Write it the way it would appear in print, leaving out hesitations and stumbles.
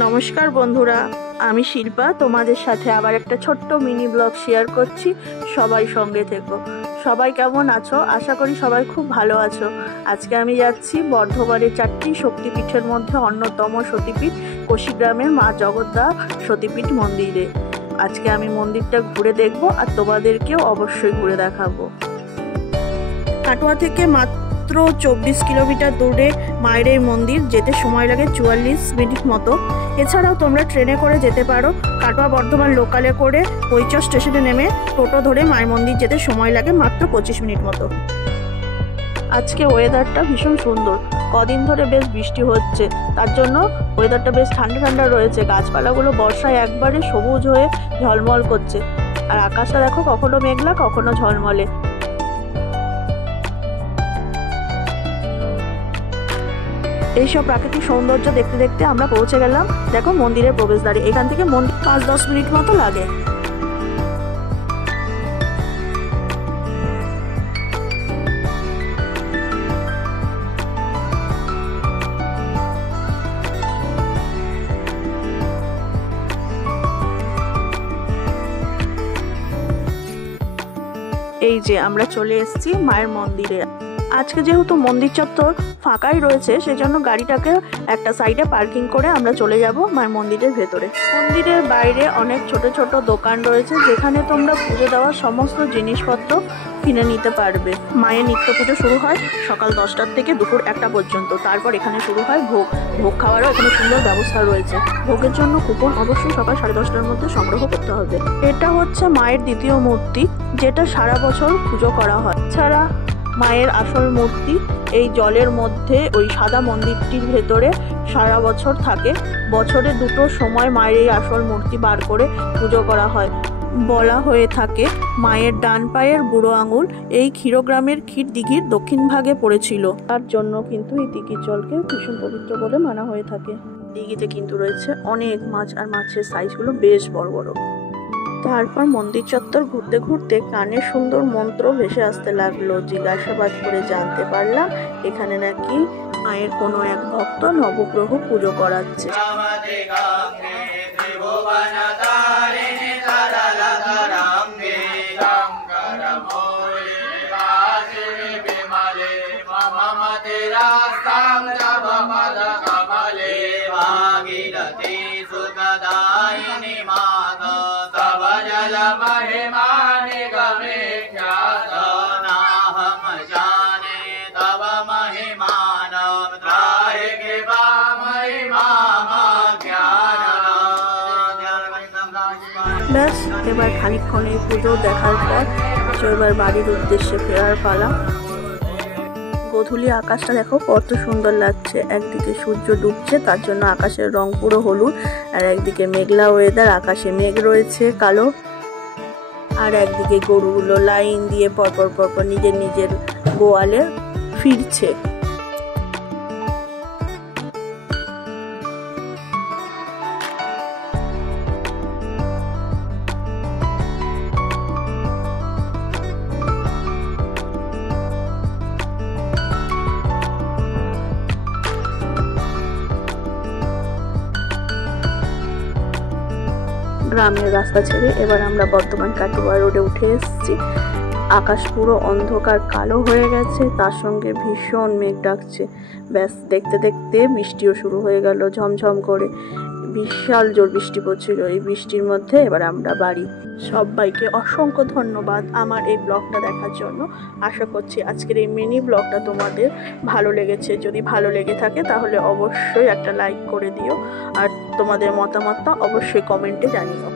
নমস্কার বন্ধুরা, আমি শিল্পা তোমাদের সাথে আবার একটা ছোট্ট মিনি ব্লগ শেয়ার করছি। সবাই সঙ্গে থেকো। সবাই কেমন আছো? আশা করি সবাই খুব ভালো আছো। আজকে আমি যাচ্ছি বর্ধমানের 4টি শক্তিপীঠের মধ্যে অন্যতম সতীপীঠ কোশিগ্রামের মা জগদ্দা সতীপীঠ মন্দিরে। আজকে আমি মন্দিরটা ঘুরে দেখবো আর তোমাদেরকেও অবশ্যই ঘুরে দেখাবো। কাটোয়া থেকে মাত্র 24 কিলোমিটার দূরে মায়ের এই মন্দির, যেতে সময় লাগে 44 মিনিট মতো। এছাড়াও তোমরা ট্রেনে করে যেতে পারো। কাটোয়া বর্ধমান লোকালে করে কৈচর স্টেশনে নেমে টোটো ধরে মায়ের মন্দির যেতে সময় লাগে মাত্র 25 মিনিট মতো। আজকে ওয়েদারটা ভীষণ সুন্দর, কদিন ধরে বেশ বৃষ্টি হচ্ছে, তার জন্য ওয়েদারটা বেশ ঠান্ডা ঠান্ডা রয়েছে। গাছপালাগুলো বর্ষায় একবারে সবুজ হয়ে ঝলমল করছে, আর আকাশটা দেখো কখনো মেঘলা কখনো ঝলমলে। এইসব প্রাকৃতিক সৌন্দর্য দেখতে দেখতে আমরা পৌঁছে গেলাম দেখো মন্দিরের প্রবেশদ্বারে। এখান থেকে মন্দির 5-10 মিনিট মতো লাগে। এই যে আমরা চলে এসেছি মায়ের মন্দিরে। আজকে যেহেতু মন্দির চত্বর ফাঁকাই রয়েছে, সেজন্য গাড়িটাকে একটা সাইডে পার্কিং করে আমরা চলে যাব মায়ের মন্দিরের ভেতরে। মন্দিরের বাইরে অনেক ছোট ছোট দোকান রয়েছে, যেখানে তোমরা পুজো দেওয়ার সমস্ত জিনিসপত্র কিনে নিতে পারবে। মায়ের নিত্য পুজো শুরু হয় সকাল 10টার থেকে দুপুর 1টা পর্যন্ত। তারপর এখানে শুরু হয় ভোগ খাওয়ারও এখানে সুন্দর ব্যবস্থা রয়েছে। ভোগের জন্য কুপন অবশ্যই সকাল 10:30টার মধ্যে সংগ্রহ করতে হবে। এটা হচ্ছে মায়ের দ্বিতীয় মূর্তি, যেটা সারা বছর পুজো করা হয়। ছাড়া মায়ের আসল মূর্তি এই জলের মধ্যে ওই সাদা মন্দিরটির ভেতরে সারা বছর থাকে। বছরে দুটো সময় মায়ের এই আসল মূর্তি বার করে পুজো করা হয়। বলা হয়ে থাকে মায়ের ডান পায়ের বুড়ো আঙুল এই ক্ষীরগ্রামের ক্ষীর দিঘির দক্ষিণ ভাগে পড়েছিল, তার জন্য কিন্তু এই দিঘির জলকে ভীষণ পবিত্র বলে মানা হয়ে থাকে। দিঘিতে কিন্তু রয়েছে অনেক মাছ, আর মাছের সাইজগুলো বেশ বড় বড়। তারপর মন্দির চত্বর ঘুরতে ঘুরতে কানে সুন্দর মন্ত্র ভেসে আসতে লাগলো। জিজ্ঞাসাবাদ করে জানতে পারলাম এখানে নাকি মায়ের কোনো এক ভক্ত নবগ্রহ পুজো করাচ্ছে। ব্যাস, এবার খানিকক্ষণ এই পুজো দেখার পর এবার বাড়ির উদ্দেশ্যে ফেরার পালা। গোধূলি আকাশটা দেখো কত সুন্দর লাগছে। একদিকে সূর্য ডুবছে, তার জন্য আকাশের রং পুরো হলুদ, আর একদিকে মেঘলা ওয়েদার, আকাশে মেঘ রয়েছে কালো, আর একদিকে গরুগুলো লাইন দিয়ে পরপর পরপর নিজের নিজের গোয়ালে ফিরছে। গ্রামের রাস্তা ছেড়ে এবার আমরা বর্ধমান কাটোয়া রোডে উঠে এসেছি। আকাশ পুরো অন্ধকার কালো হয়ে গেছে, তার সঙ্গে ভীষণ মেঘ ডাকছে। ব্যাস, দেখতে দেখতে বৃষ্টিও শুরু হয়ে গেল ঝমঝম করে। বিশাল জোর বৃষ্টি পড়ছিল। এই বৃষ্টির মধ্যে এবার আমরা বাড়ি। সবাইকে অসংখ্য ধন্যবাদ আমার এই ব্লগটা দেখার জন্য। আশা করছি আজকের এই মিনি ব্লগটা তোমাদের ভালো লেগেছে। যদি ভালো লেগে থাকে তাহলে অবশ্যই একটা লাইক করে দিও, আর তোমাদের মতামতটা অবশ্যই কমেন্টে জানিও।